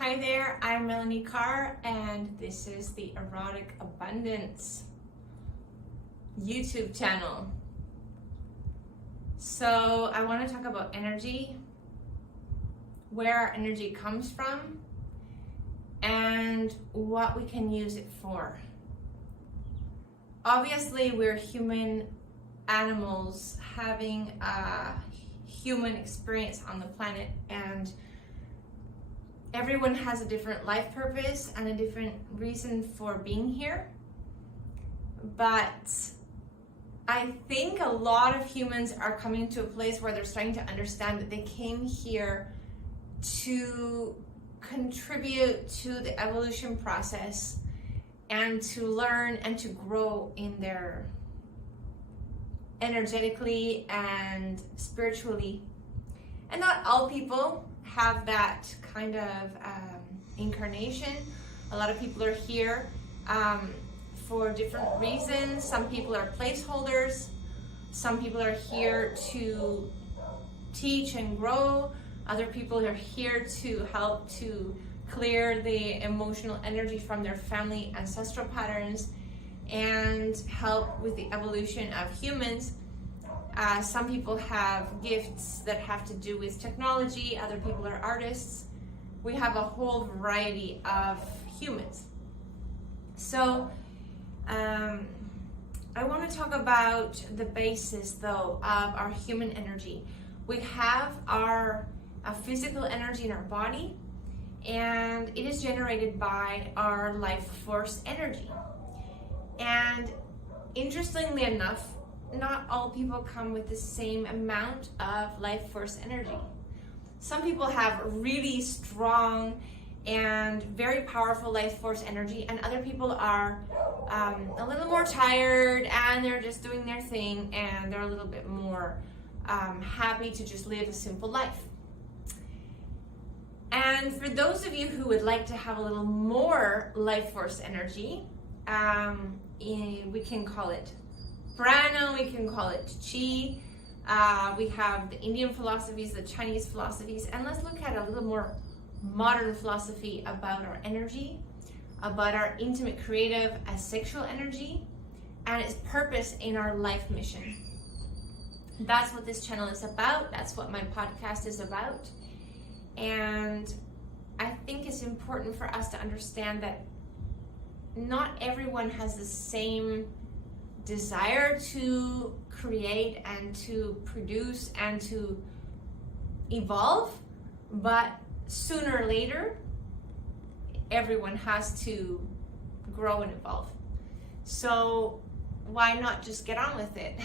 Hi there, I'm Malonie Carre, and this is the Erotic Abundance YouTube channel. So I want to talk about energy, where our energy comes from, and what we can use it for. Obviously, we're human animals having a human experience on the planet, and everyone has a different life purpose and a different reason for being here. But I think a lot of humans are coming to a place where they're starting to understand that they came here to contribute to the evolution process and to learn and to grow in their energetically and spiritually. And not all people have that kind of incarnation. A lot of people are here for different reasons. Some people are placeholders. Some people are here to teach and grow. Other people are here to help to clear the emotional energy from their family ancestral patterns and help with the evolution of humans. Some people have gifts that have to do with technology. Other people are artists. We have a whole variety of humans. So I want to talk about the basis, though, of our human energy. We have our physical energy in our body, and it is generated by our life force energy. And interestingly enough, not all people come with the same amount of life force energy. Some people have really strong and very powerful life force energy, and other people are a little more tired and they're just doing their thing, and they're a little bit more happy to just live a simple life. And for those of you who would like to have a little more life force energy, we can call it prana, we can call it chi. We have the Indian philosophies, the Chinese philosophies, and let's look at a little more modern philosophy about our energy, about our intimate, creative, asexual energy, and its purpose in our life mission. That's what this channel is about. That's what my podcast is about. And I think it's important for us to understand that not everyone has the same desire to create and to produce and to evolve, but sooner or later everyone has to grow and evolve. So why not just get on with it?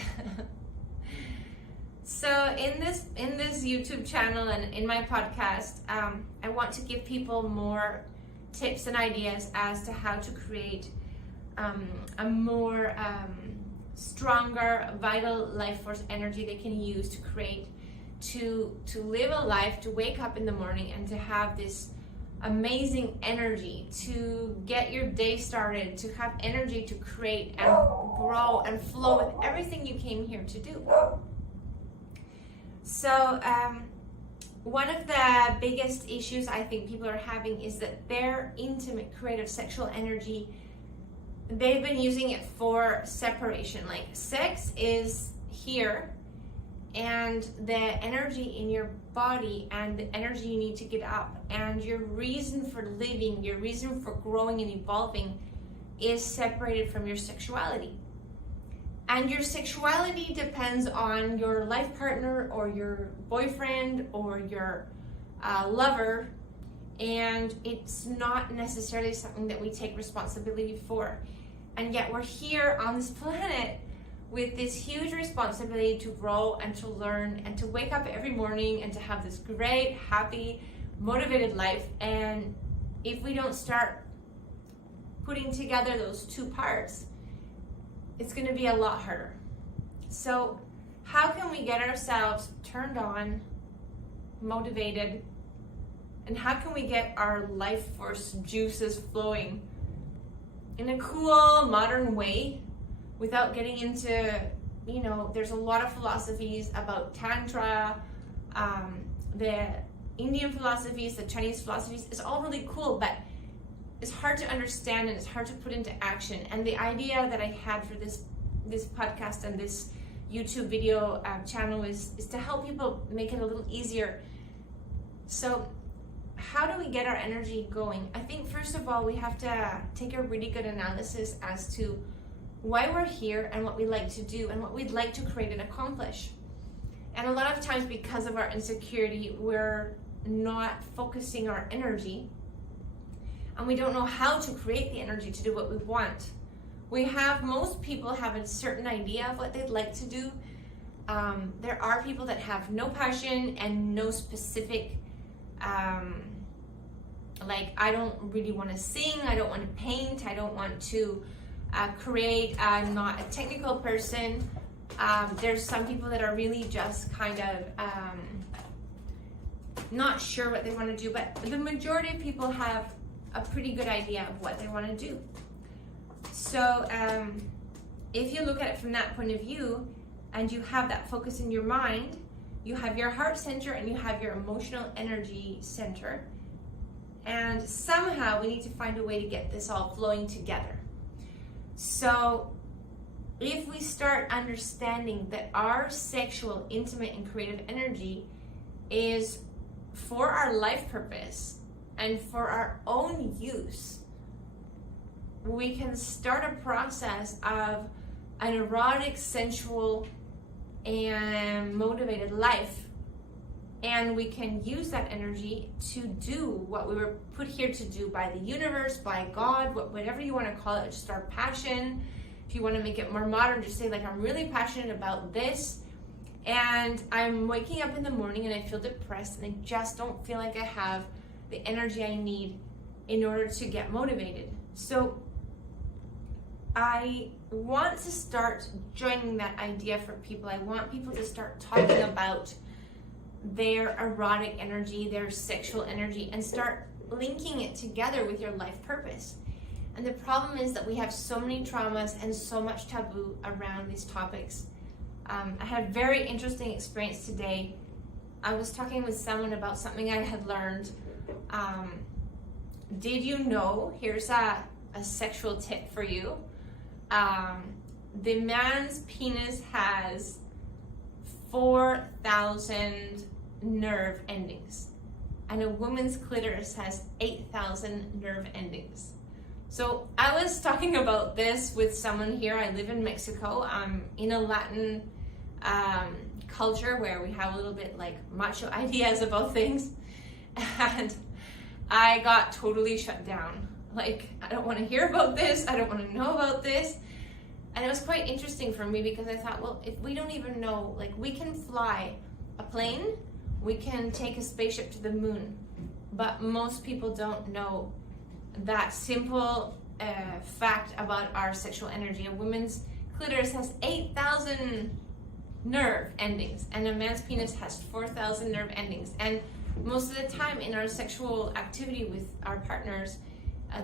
So in this YouTube channel and in my podcast, I want to give people more tips and ideas as to how to create a more stronger, vital life force energy they can use to create, to live a life, to wake up in the morning and to have this amazing energy, to get your day started, to have energy to create and grow and flow with everything you came here to do. So one of the biggest issues I think people are having is that their intimate, creative, sexual energy, they've been using it for separation. Like, sex is here, and the energy in your body and the energy you need to get up and your reason for living, your reason for growing and evolving is separated from your sexuality. And your sexuality depends on your life partner or your boyfriend or your lover, and it's not necessarily something that we take responsibility for. And yet we're here on this planet with this huge responsibility to grow and to learn and to wake up every morning and to have this great, happy, motivated life. And if we don't start putting together those two parts, it's going to be a lot harder. So how can we get ourselves turned on, motivated, and how can we get our life force juices flowing in a cool, modern way without getting into, there's a lot of philosophies about Tantra, the Indian philosophies, the Chinese philosophies, is all really cool, but it's hard to understand and it's hard to put into action. And the idea that I had for this podcast and this YouTube video channel is to help people make it a little easier. So how do we get our energy going? I think first of all, we have to take a really good analysis as to why we're here and what we like to do and what we'd like to create and accomplish. And a lot of times, because of our insecurity, we're not focusing our energy, and we don't know how to create the energy to do what we want. Most people have a certain idea of what they'd like to do. There are people that have no passion and no specific, like, I don't really want to sing, I don't want to paint, I don't want to create, I'm not a technical person. There's some people that are really just kind of not sure what they want to do, but the majority of people have a pretty good idea of what they want to do. So if you look at it from that point of view and you have that focus in your mind, you have your heart center and you have your emotional energy center, and somehow we need to find a way to get this all flowing together. So if we start understanding that our sexual, intimate, and creative energy is for our life purpose and for our own use, we can start a process of an erotic, sensual, and motivated life. And we can use that energy to do what we were put here to do by the universe, by God, whatever you want to call it, just our passion. If you want to make it more modern, just say, like, I'm really passionate about this, and I'm waking up in the morning and I feel depressed and I just don't feel like I have the energy I need in order to get motivated. So I want to start joining that idea for people. I want people to start talking about their erotic energy, their sexual energy, and start linking it together with your life purpose. And the problem is that we have so many traumas and so much taboo around these topics. I had a very interesting experience today. I was talking with someone about something I had learned. Did you know, here's a sexual tip for you. The man's penis has 4,000 nerve endings, and a woman's clitoris has 8,000 nerve endings. So I was talking about this with someone here. I live in Mexico. I'm in a Latin culture where we have a little bit like macho ideas about things, and I got totally shut down. Like, I don't want to hear about this. I don't want to know about this. And it was quite interesting for me because I thought, well, if we don't even know, like, we can fly a plane, we can take a spaceship to the moon, but most people don't know that simple fact about our sexual energy. A woman's clitoris has 8,000 nerve endings, and a man's penis has 4,000 nerve endings. And most of the time in our sexual activity with our partners,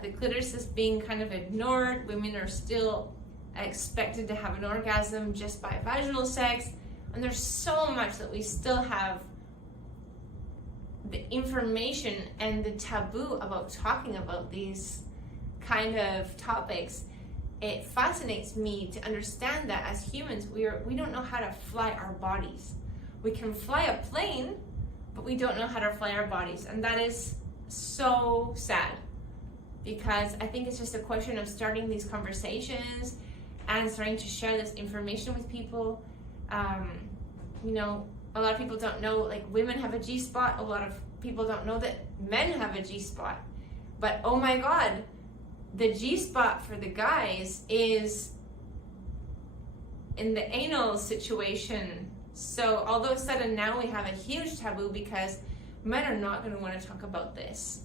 the clitoris is being kind of ignored. Women are still expected to have an orgasm just by vaginal sex, and there's so much that we still have the information and the taboo about talking about these kind of topics. It fascinates me to understand that as humans, we don't know how to fly our bodies. We can fly a plane, but we don't know how to fly our bodies, and that is so sad, because I think it's just a question of starting these conversations and starting to share this information with people. You know, a lot of people don't know, like, women have a G-spot. A lot of people don't know that men have a G-spot. But oh my God, the G-spot for the guys is in the anal situation. So all of a sudden now we have a huge taboo because men are not going to want to talk about this.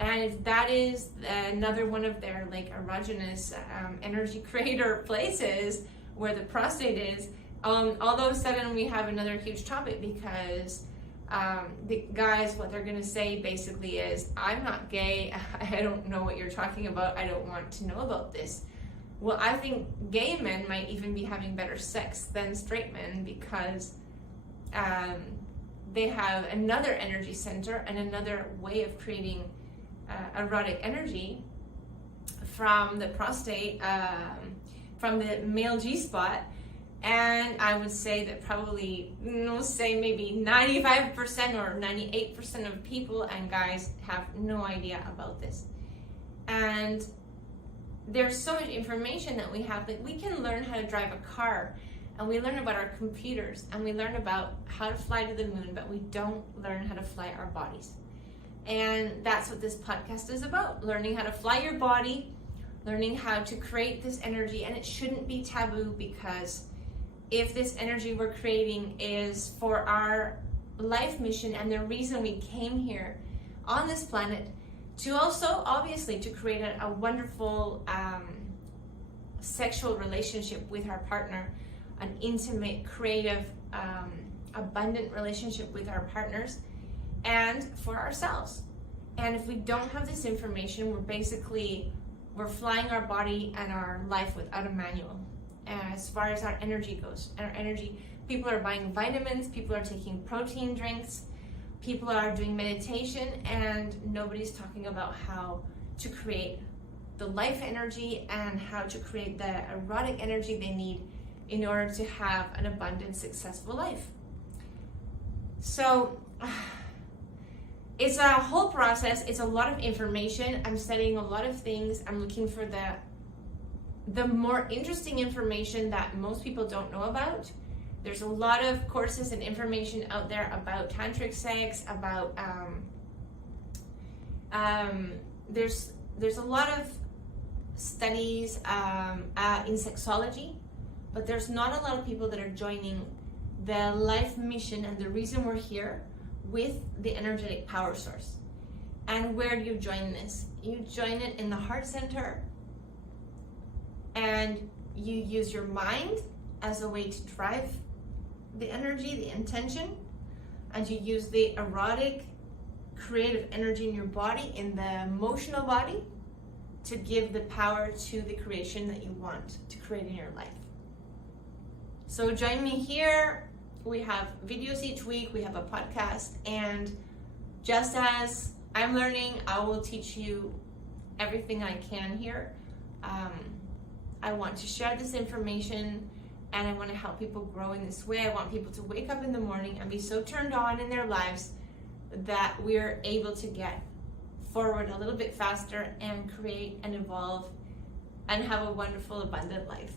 And if that is another one of their, like, erogenous energy creator places where the prostate is, all of a sudden we have another huge topic, because the guys, what they're going to say basically is, I'm not gay, I don't know what you're talking about, I don't want to know about this. Well, I think gay men might even be having better sex than straight men, because they have another energy center and another way of creating erotic energy from the prostate, from the male G-spot. And I would say that probably, say maybe 95% or 98% of people and guys have no idea about this. And there's so much information that we have, that we can learn how to drive a car, and we learn about our computers, and we learn about how to fly to the moon, but we don't learn how to fly our bodies. And that's what this podcast is about, learning how to fly your body, learning how to create this energy. And it shouldn't be taboo, because if this energy we're creating is for our life mission and the reason we came here on this planet, to also obviously to create a wonderful sexual relationship with our partner, an intimate, creative, abundant relationship with our partners, and for ourselves. And if we don't have this information, we're flying our body and our life without a manual as far as our energy goes. And our energy, people are buying vitamins, people are taking protein drinks, people are doing meditation, and nobody's talking about how to create the life energy and how to create the erotic energy they need in order to have an abundant, successful life. So it's a whole process. It's a lot of information. I'm studying a lot of things. I'm looking for the more interesting information that most people don't know about. There's a lot of courses and information out there about tantric sex, about there's a lot of studies in sexology, but there's not a lot of people that are joining the life mission and the reason we're here with the energetic power source. And where do you join this? You join it in the heart center, and you use your mind as a way to drive the energy, the intention, and you use the erotic, creative energy in your body, in the emotional body, to give the power to the creation that you want to create in your life. So join me here. We have videos each week, we have a podcast, and just as I'm learning, I will teach you everything I can here. I want to share this information, and I want to help people grow in this way. I want people to wake up in the morning and be so turned on in their lives that we're able to get forward a little bit faster and create and evolve and have a wonderful, abundant life.